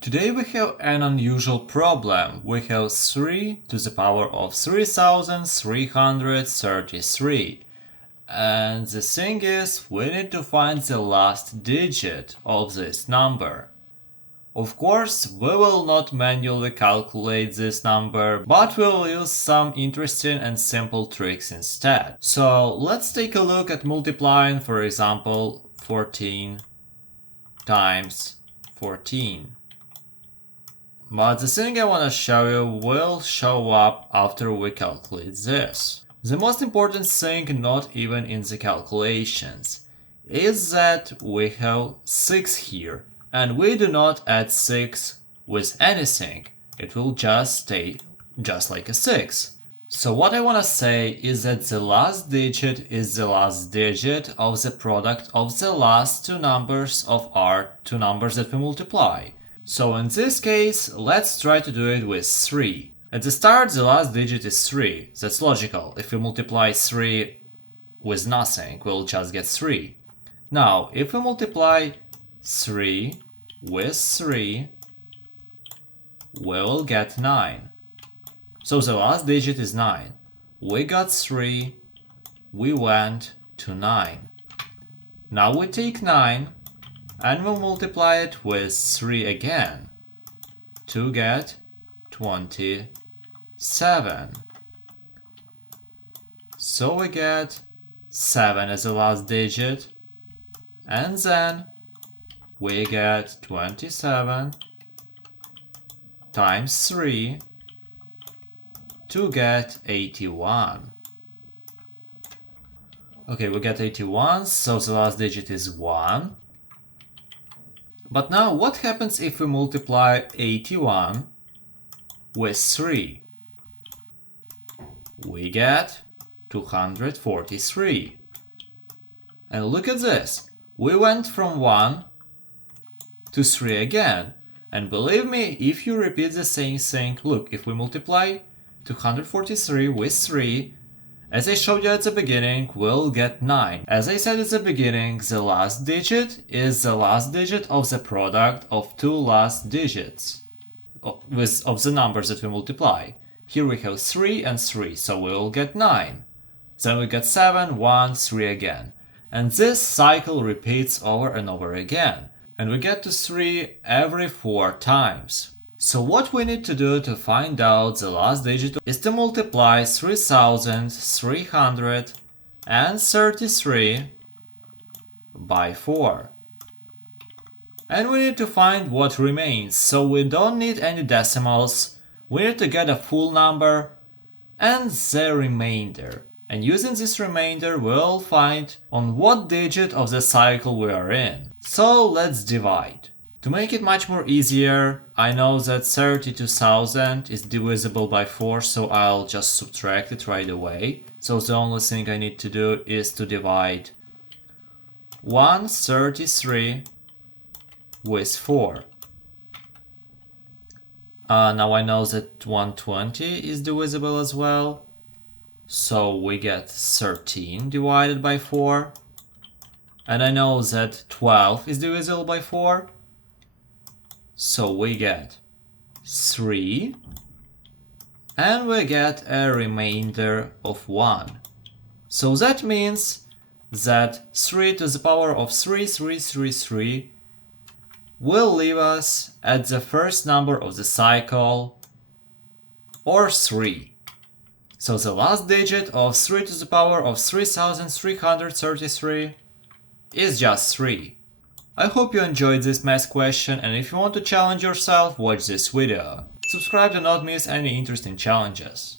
Today we have an unusual problem. We have 3 to the power of 3333. And the thing is, we need to find the last digit of this number. Of course, we will not manually calculate this number, but we'll use some interesting and simple tricks instead. So let's take a look at multiplying, for example, 14 times 14. But the thing I want to show you will show up after we calculate this. The most important thing, not even in the calculations, is that we have 6 here. And we do not add 6 with anything. It will just stay just like a 6. So what I want to say is that the last digit is the last digit of the product of the last two numbers of our two numbers that we multiply. So in this case, let's try to do it with 3. At the start, the last digit is 3. That's logical. If we multiply 3 with nothing, we'll just get 3. Now, if we multiply 3 with 3, we'll get 9. So the last digit is 9. We got 3, we went to 9. Now we take 9 and we'll multiply it with 3 again to get 27. So we get 7 as the last digit, and then we get 27 times 3 to get 81. Okay, we get 81, so the last digit is 1. But now what happens if we multiply 81 with 3? We get 243. And look at this. We went from 1 to 3 again. And believe me, if you repeat the same thing, look, if we multiply 243 with 3, as I showed you at the beginning, we'll get 9. As I said at the beginning, the last digit is the last digit of the product of two last digits of the numbers that we multiply. Here we have 3 and 3, so we'll get 9. Then we get 7, 1, 3 again. And this cycle repeats over and over again. And we get to 3 every 4 times. So what we need to do to find out the last digit is to multiply 3333 by 4. And we need to find what remains, so we don't need any decimals, we need to get a full number and the remainder. And using this remainder, we'll find on what digit of the cycle we are in. So let's divide. To make it much more easier, I know that 32,000 is divisible by 4, so I'll just subtract it right away. So the only thing I need to do is to divide 133 with 4. Now I know that 120 is divisible as well. So we get 13 divided by 4. And I know that 12 is divisible by 4. So we get 3. And we get a remainder of 1. So that means that 3 to the power of 3333 will leave us at the first number of the cycle, or 3. So the last digit of 3 to the power of 3333 is just 3. I hope you enjoyed this math question, and if you want to challenge yourself, watch this video. Subscribe to not miss any interesting challenges.